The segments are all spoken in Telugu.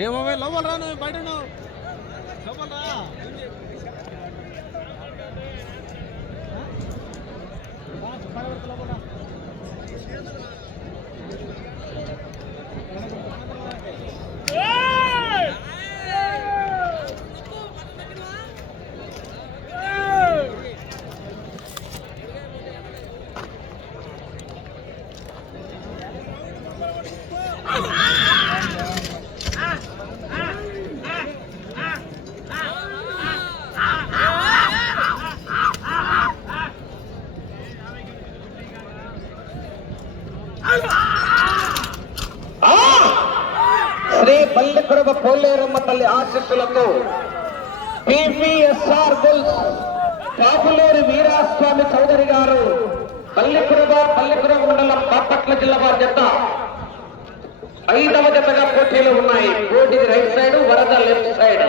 ఏమో లోపల రా, నువ్వు బయట లోపల రా. శ్రీ పల్లెకురవ పోలేరమ్మ తల్లి ఆశీస్సులతో పివిఎస్ఆర్ బుల్స్ కాపులూరి వీరాస్వామి చౌదరి గారు పల్లెకురవ మండలం బాపట్ల జిల్లా వారి జత 5వ జతగా పోటీలు ఉన్నాయి. కోటి రైట్ సైడ్, వరద లెఫ్ట్ సైడ్.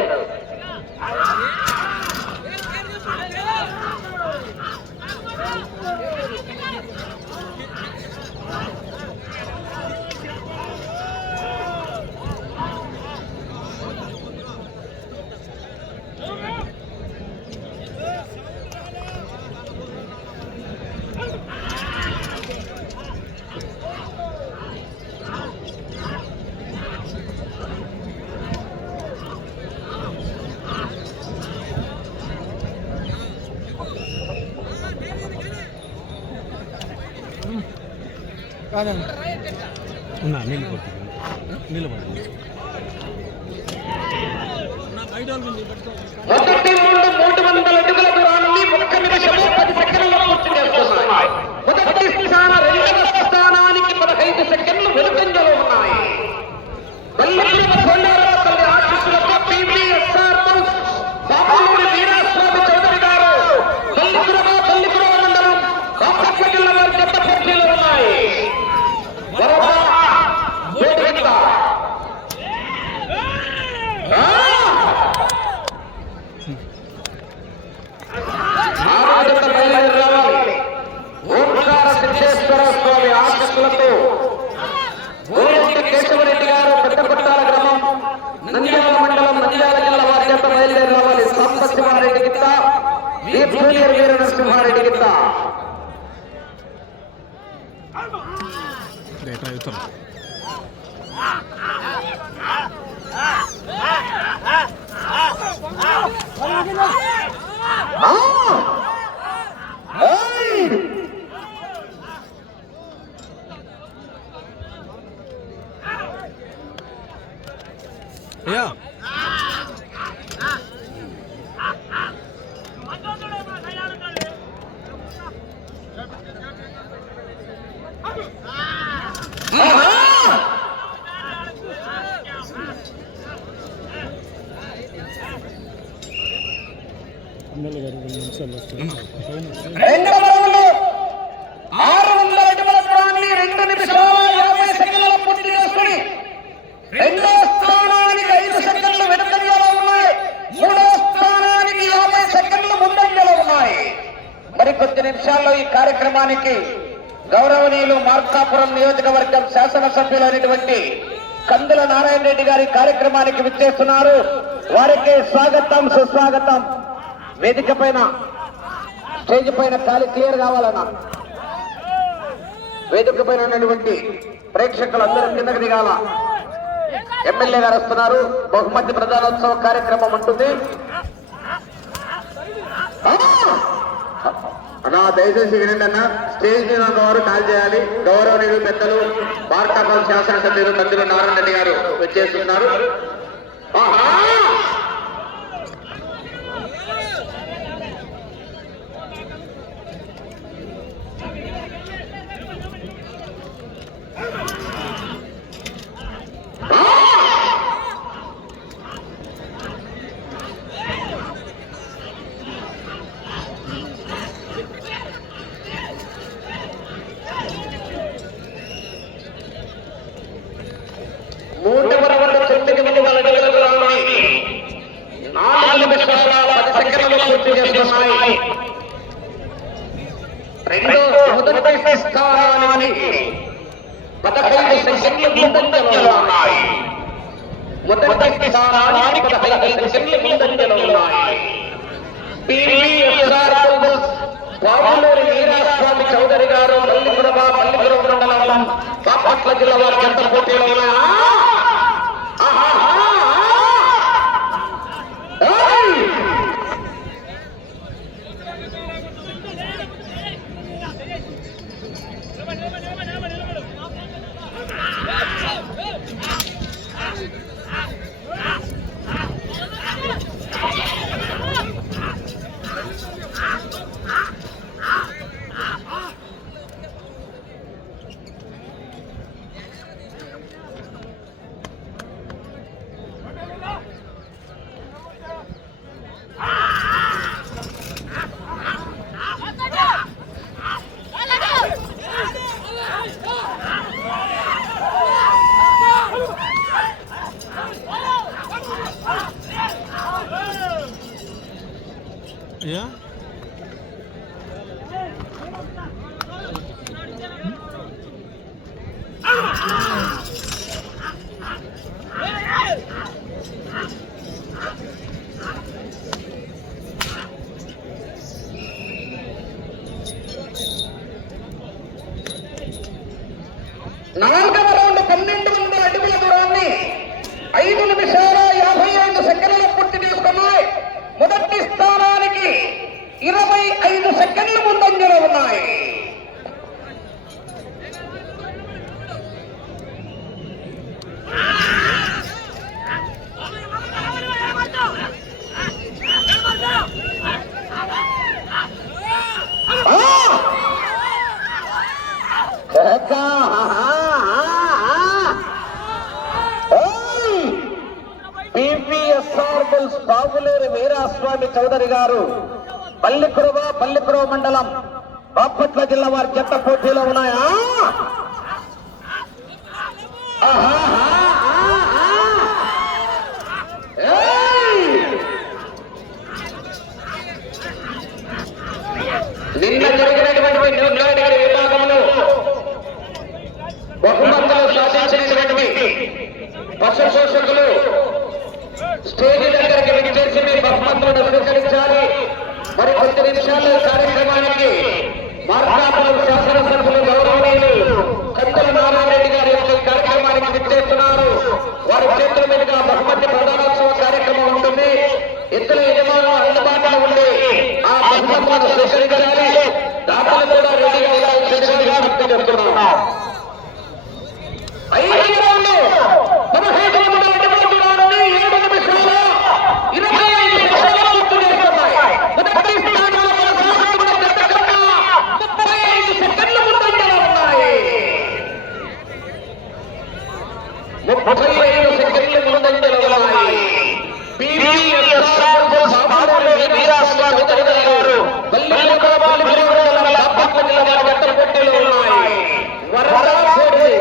మొదటి 300 అడుగుల దూరాన్ని 1 నిమిషము 10 సెకండ్లలో పూర్తి చేస్తున్నాయి. మొదటి స్థానం, రెండవ స్థానానికి 15 సెకండ్లు వెనుకంజలో ఉన్నాయి. పల్లెకురవ పోలేరమ్మ తల్లి ఆశీస్సులతో పివిఎస్ఆర్ బుల్స్ కాపులూరి వీరాస్వామి చౌదరి గారు పల్లెకురవ మండలం బాపట్ల జిల్లా వారి జత పోటీలు ఉన్నాయి. ఓంకార సిద్ధేశ్వర స్వామి ఆశీస్సులతో కేశవరెడ్డి గారు పెద్దకొట్టాల గ్రామం, నంద్యాల మండలం, నంద్యాల జిల్లా వారి జత బయలుదేరి రావాలి. సాంబశివారెడ్డి గిత్త, జూనియర్ వీర నరసింహారెడ్డి గిత్త. రెండవ రౌండ్ 600 అడుగుల దూరాన్ని 2 నిమిషాల 50 సెకండ్లలో పూర్తి చేసుకుని రెండో స్థానానికి 5 సెకండ్లు వెనుకంజలో ఉన్నాయి. మూడో స్థానానికి 50 సెకండ్లు ముందంజలో ఉన్నాయి. మరికొద్ది నిమిషాల్లో ఈ కార్యక్రమానికి గౌరవనీయులు మార్కాపురం నియోజకవర్గం శాసనసభ్యులైనటువంటి కందుల నారాయణ రెడ్డి గారి కార్యక్రమానికి విచ్చేస్తున్నారు. వారికి స్వాగతం, సుస్వాగతం. వేదిక పైన, స్టేజ్ పైన ఖాళీ క్లియర్ కావాలన్నా. వేదిక పైన ఉన్నటువంటి ప్రేక్షకులందరూ కిందకి దిగాల. ఎమ్మెల్యే గారు వస్తున్నారు. బహుమతి ప్రధానోత్సవ కార్యక్రమం ఉంటుంది. అన్నా దయచేసి వినండి అన్న, స్టేజ్ మీద ఉన్నవారు కాల్ చేయాలి. గౌరవనీయులు పెద్దలు మార్కాపురం శాసనసభ్యులు కందుల నారాయణ రెడ్డి గారు వచ్చేస్తున్నారు. మొదటి స్థానానికి 15 సెకండ్లు ముందంజలో ఉన్నాయి. మొదటి స్థానానికి 15 సెకండ్లు ముందంజలో ఉన్నాయి. పివిఎస్ఆర్ బాబులూరి వీరాస్వామి చౌదరి గారు పల్లిపురం మండలం బాపట్ల జిల్లా వారి జంట పోటీలో ఉన్నాయి. Yeah. నాలుగవ రౌండ్ 1200 అడుగుల దూరాన్ని 5 నిమిషాల 55 సెకండ్ల పూర్తి చేసుకున్నాయి. మొదటి స్థానానికి 25 సెకండ్ల ముందంజలో ఉన్నాయి. పివిఎస్ఆర్ బుల్స్ బాబులూరి వీరాస్వామి చౌదరి గారు పల్లిపురం మండలం బాపట్ల జిల్లా వారి జంట పోటీలో ఉన్నాయా? నిన్న జరిగినటువంటి న్యూ కేటగిరీ విభాగంలో బహుమతులు సాధించినటువంటి పశు పోషకులు స్టేజీ దగ్గరికి విచ్చేసి మీ బహుమతులను స్వీకరించాలి. మరి కొద్ది నిమిషాల్లో కార్యక్రమానికి మార్కాపురం శాసనసభ్యులు గౌరవనీయులు కందుల నారాయణ గారి యొక్క కార్యక్రమానికి విచ్చేస్తున్నారు. వారి చేతుల మీదుగా బహుమతి ప్రధానోత్సవ కార్యక్రమం ఉంటుంది. ఇతర యజమానులు అందుబాటులో ఉండి ఆ బహుమతులను స్వీకరించాలి. దాతలు కూడా రెడీగా ఉండాల్సిందిగా విజ్ఞప్తి చేస్తున్నాం. 5 రౌండ్ 15 అడుగుల దూరాన్ని 7 నిమిషాల 25 సెకండ్ల పూర్తి చేసుకున్నాయి. మొదటి స్థానంలో కొనసాగుతున్న జత కన్నా 35 సెకండ్ల ముందంజలో ఉన్నాయి. 35 సెకండ్ల ముందంజలో ఉన్నాయి. పివిఎస్ఆర్ బాబులూరి వీరాస్వామి చౌదరి గారు పల్లిపురం మండలం బాపట్ల జిల్లా వారి జంట పోటీలో ఉన్నాయి. వరదా పోటీ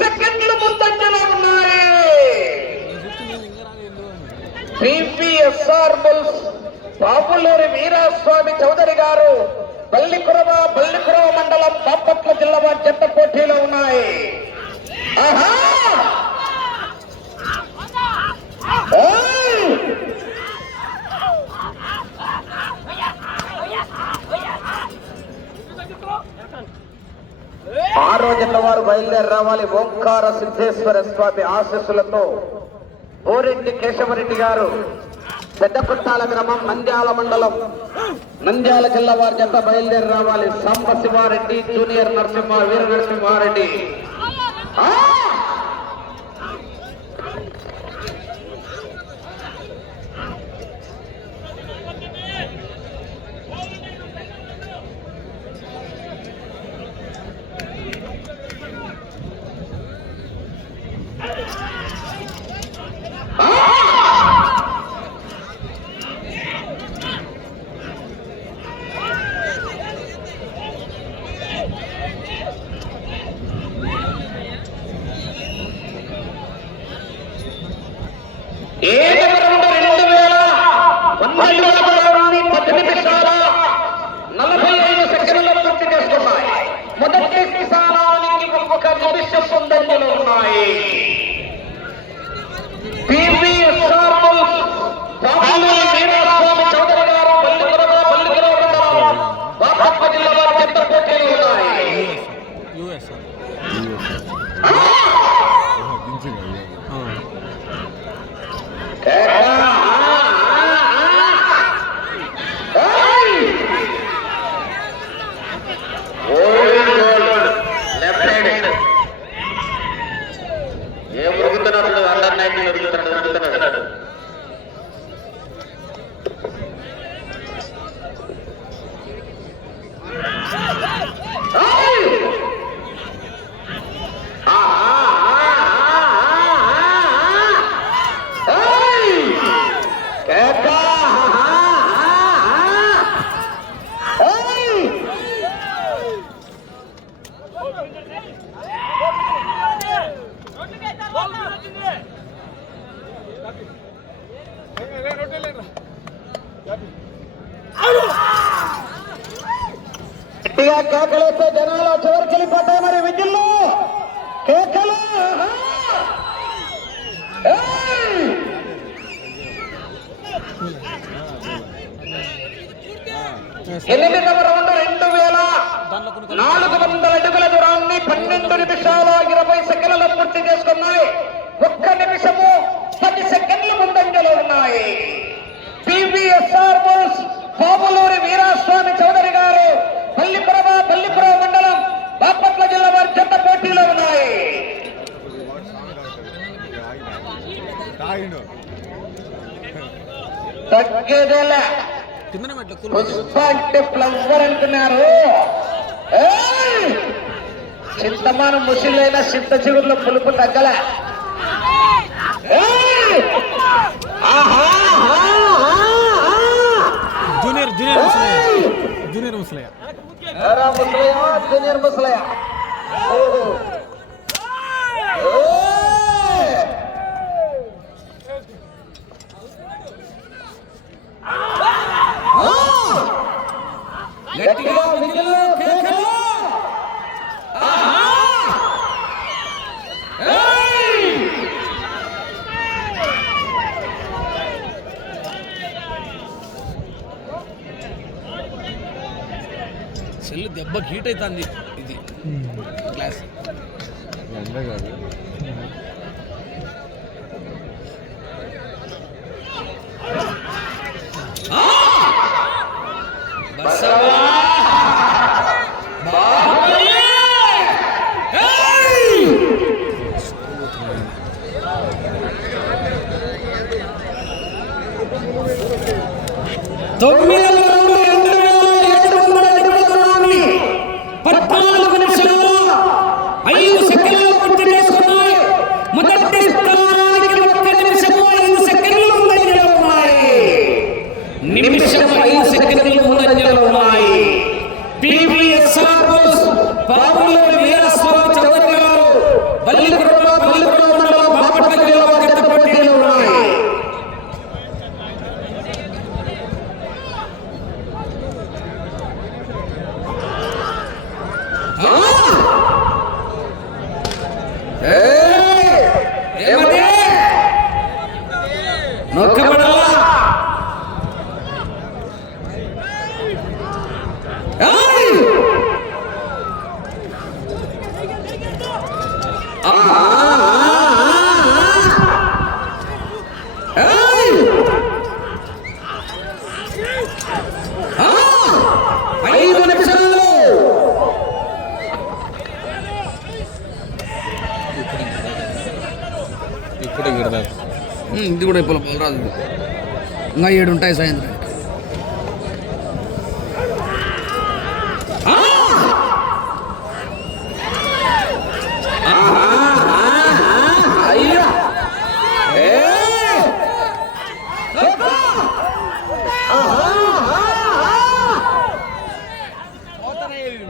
సెకండ్లు ముందంజలో ఉన్నాయి. బాపులూరి వీరాస్వామి చౌదరి గారు బల్లికురవ మండలం బాపట్ల జిల్లా వారి జట్ట పోటీలో ఉన్నాయి. ఆహా! ఆరో జట్ల వారు బయలుదేరి రావాలి. ఓంకార సిద్ధేశ్వర స్వామి ఆశీస్సులతో బోరెడ్డి కేశవరెడ్డి గారు పెద్దకొట్టాల గ్రామం నంద్యాల మండలం నంద్యాల జిల్లా వారి జత బయలుదేరి రావాలి. సాంబశివారెడ్డి జూనియర్ వీర నరసింహారెడ్డి. మొదటి స్థానానికి ఒక్కొక్క నిమిషం ముందంజలో ఉన్నాయి. వీరాస్వామి చౌదరి గారు బాపట్ల జిల్లా వారి జట్ట పోటీలు ఉన్నాయి. ఏం ఉరుగుతున్నాడు అందరినీ ఉరుగుతున్నాడు. గట్టిగా కేకలేస్తే జనాలు చివరికి వెళ్ళిపోతాయి. మరి విద్యుల్లో కేకలు 8వ రౌండ్ 2400 అడుగుల దూరాన్ని 12 నిమిషాల 20 సెకండ్లలో పూర్తి చేసుకున్నాయి. 1 నిమిషము 10 సెకండ్ల ముందంజలో ఉన్నాయి. పివిఎస్ఆర్ బోస్ బాపులూరి వీరాస్వామి చౌదరి గారు పల్లిపుర మండలం బాపట్ల జిల్లా వారి జట్ట పోటీలో ఉన్నాయి. తగ్గేదేలా పుష్ప అంటే ఫ్లవర్ అంటున్నారు. చింతమాన ముసిలైన చింత చిగురులో పులుపు తగ్గల. జూనియర్ ముసలయ్య సెల్ దెబ్బ హీట్ అవుతుంది. ఇది గ్లాస్ ఎండ కాదు. నొక్కబడాలా ఇది కూడా ఇప్పుడు రాదు ఇంకా 7 ఉంటాయి సాయంత్రం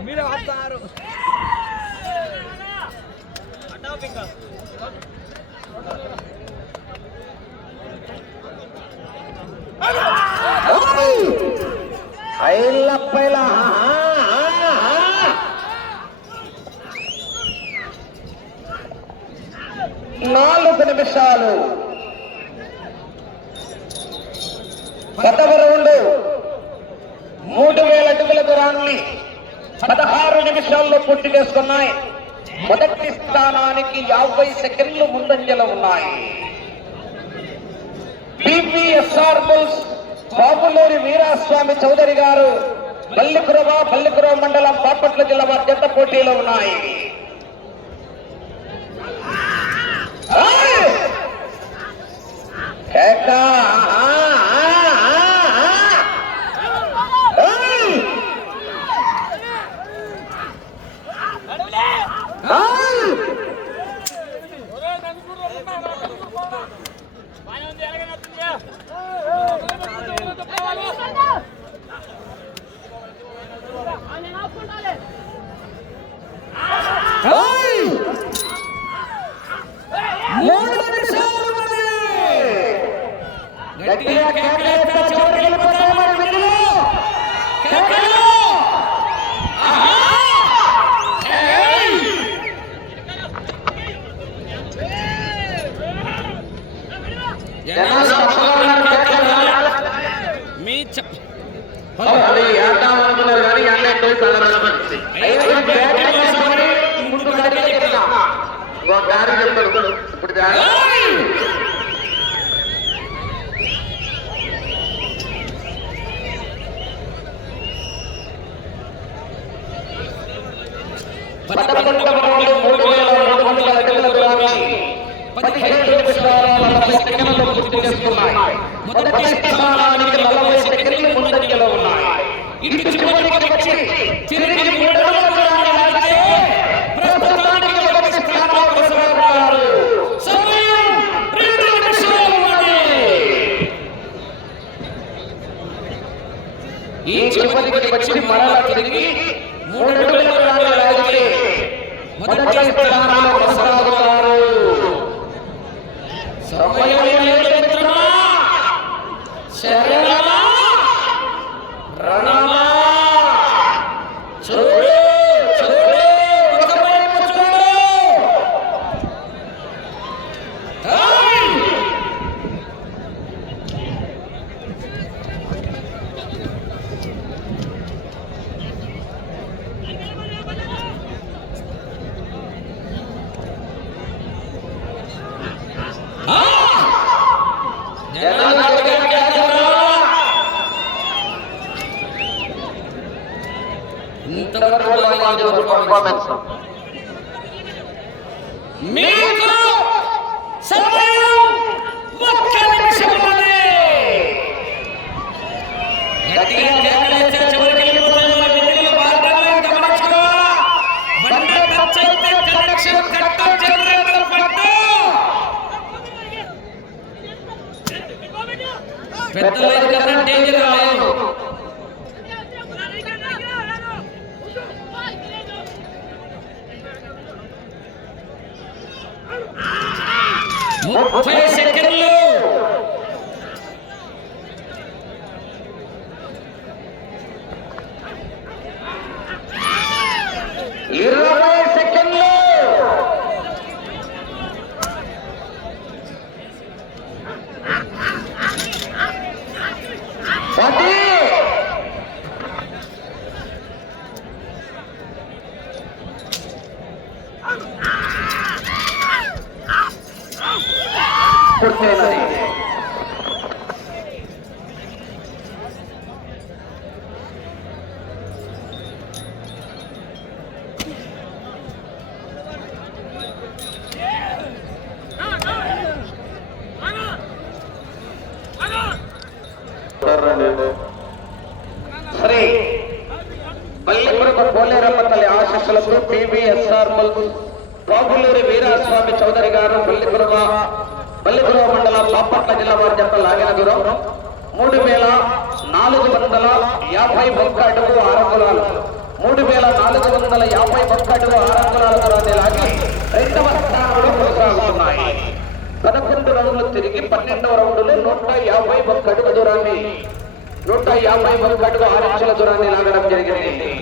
మీరే వస్తారు పైలా 4 నిమిషాలు గతవ రౌండ్ 3000 అడుగుల దూరాన్ని 16 నిమిషాల్లో పూర్తి చేసుకున్నాయి. మొదటి స్థానానికి 50 సెకండ్లు ముందంజలో ఉన్నాయి. పిపిఎస్ఆర్ బుల్స్ బాబులూరి వీరాస్వామి చౌదరి గారు బల్లికురవ మండలం బాపట్ల జిల్లా వారి జత పోటీలో ఉన్నాయి. మొదటి స్థానానికి 40 సెకండ్లు ముందంజలో ఉన్నాయి. ఇటు చివరికి వచ్చి తిరిగి 3 అడుగులు లాగితే ప్రస్తుతానికి మొదటి స్థానంలో కొనసాగుతున్నారు. సమయం 2 నిమిషాలు ఉన్నది. ఈ చివరికి వచ్చి మరలా తిరిగి 3 అడుగులు లాగితే మొదటి స్థానంలో కొనసాగుతున్నారు. సమయం శరణమా రణమా చూడు చూడు ఒకవైపు చూడు. మీకు సమయం 1 నిమిషంలోనే గట్టిగా కేకలేస్తే చివరికి వెళ్ళిపోతున్నారు. వీటిని బాగా గమనించుకోవాలా. బండి టచ్ అయితే కనెక్షన్ కట్ జనరేటర్ పట్టు. పెద్దలైన కన్నా డేంజర్ రాలేదు. ముప్పై సెకండ్లు. 20 సెకండ్లు. పూర్తయినది. శ్రీ మల్లిపురపు పోలేరమ్మ తల్లి ఆశీస్సులతో పివిఎస్ఆర్ బాబులూరి వీరాస్వామి చౌదరి గారు మల్లిపురం మండలం బాపట్ల జిల్లా వారి జత లాగిన దూరం 3,450 ఒక్క అడుగు 6 అంగుళాలు. 3,450 ఒక్క అడుగు 6 అంగుళాల దూరాన్ని లాగి రెండవ స్థానంలో కొనసాగుతున్నాయి. 11 రౌండ్లు తిరిగి 12వ రౌండ్లో 150 ఒక్క అడుగు దూరాన్ని 150 ఒక్క అడుగు 6 ఇంచుల దూరాన్ని లాగడం జరిగింది.